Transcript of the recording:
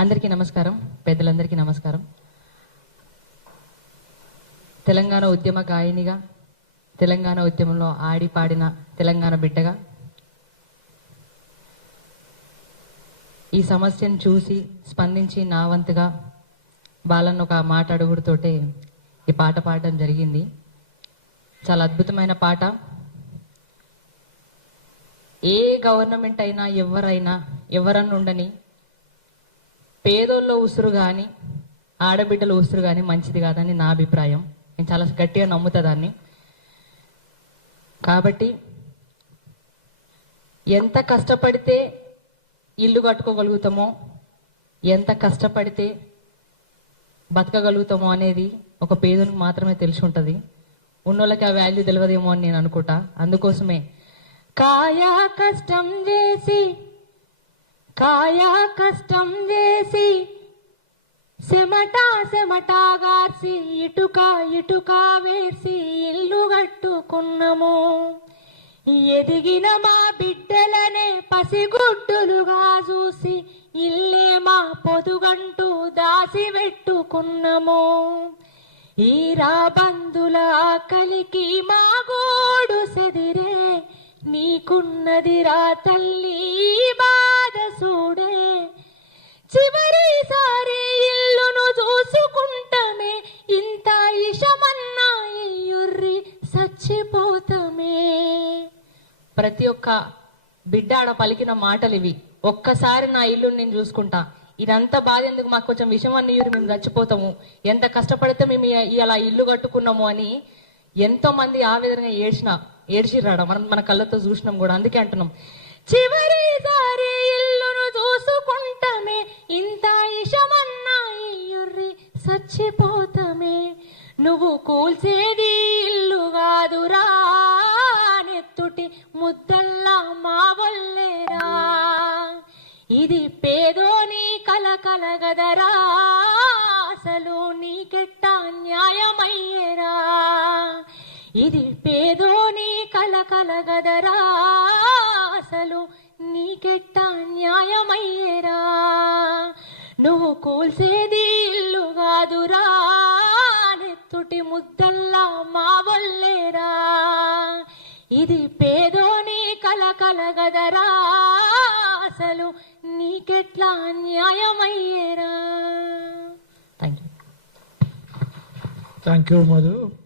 అందరికీ నమస్కారం, పెద్దలందరికీ నమస్కారం. తెలంగాణ ఉద్యమ గాయనిగా, తెలంగాణ ఉద్యమంలో ఆడి పాడిన తెలంగాణ బిడ్డగా ఈ సమస్యను చూసి స్పందించి నా వంతుగా బాలన్న ఒక మాట అడుగుడుతోటే ఈ పాట పాడడం జరిగింది. చాలా అద్భుతమైన పాట. ఏ గవర్నమెంట్ అయినా ఎవరన్నా ఉండని పేదోళ్ళ ఉసురు కానీ ఆడబిడ్డల ఉసురు కానీ మంచిది కాదని నా అభిప్రాయం. నేను చాలా గట్టిగా నమ్ముతా దాన్ని. కాబట్టి ఎంత కష్టపడితే ఇల్లు కట్టుకోగలుగుతామో, ఎంత కష్టపడితే బతకగలుగుతామో అనేది ఒక పేదనికి మాత్రమే తెలిసి ఉంటుంది. ఉన్నోళ్ళకి ఆ వాల్యూ తెలియదేమో అని నేను అనుకుంటా. అందుకోసమే కాయా కష్టం చేసి సెమటా గార్సి ఇటుక వేసి ఇల్లు కట్టుకున్నాము. ఎదిగిన మా బిడ్డలనే పసిగుడ్డులుగా చూసి ఇల్లే మా పొదుగంటూ దాసి పెట్టుకున్నాము. ఈ రాబందుల ఆకలికి మా గోడు సెదిరే, నీకున్నది రా తల్లి బాధ చూడే. చివరిసారి ఇల్లును చూసుకుంటమే, ఇంత ఇషమన్నా ఇయుర్రి చచ్చిపోతమే. ప్రతి ఒక్క బిడ్డ ఆడ పలికిన మాటలు ఇవి. ఒక్కసారి నా ఇల్లు నేను చూసుకుంటా, ఇదంతా బాధ ఎందుకు, మాకు కొంచెం విషమన్న ఇయుర్రి మేము చచ్చిపోతాము, ఎంత కష్టపడితే మేము ఇలా ఇల్లు కట్టుకున్నాము అని ఎంతో మంది ఆ విధంగా ఏడ్చిరాడ. మన కళ్ళతో చూసినాం కూడా. అందుకే అంటున్నాం, చివరిసారి ఇల్లును చూసుకుంటమే, ఇంత ఇషమన్నా ఇయుర్రి చచ్చిపోతమే. నువ్వు కూల్చేది ఇల్లు కాదురా, నెత్తుటి ముద్దల్లా మా వల్లేరా. ఇది పేదోని కలగదరా, అసలు నీకెట్టా న్యాయమయ్యేరా. ఇది పేదోని కలగదరా, అసలు నీకెట్టా న్యాయమయ్యేరా. నువ్వు కూల్చేది ఇల్లు కాదురా, నెత్తుటి ముద్దల్లా మా వల్లేరా. ఇది పేదోని కలగదరా, అసలు నీకెట్లా న్యాయమయ్యేరా. Thank you Madhu.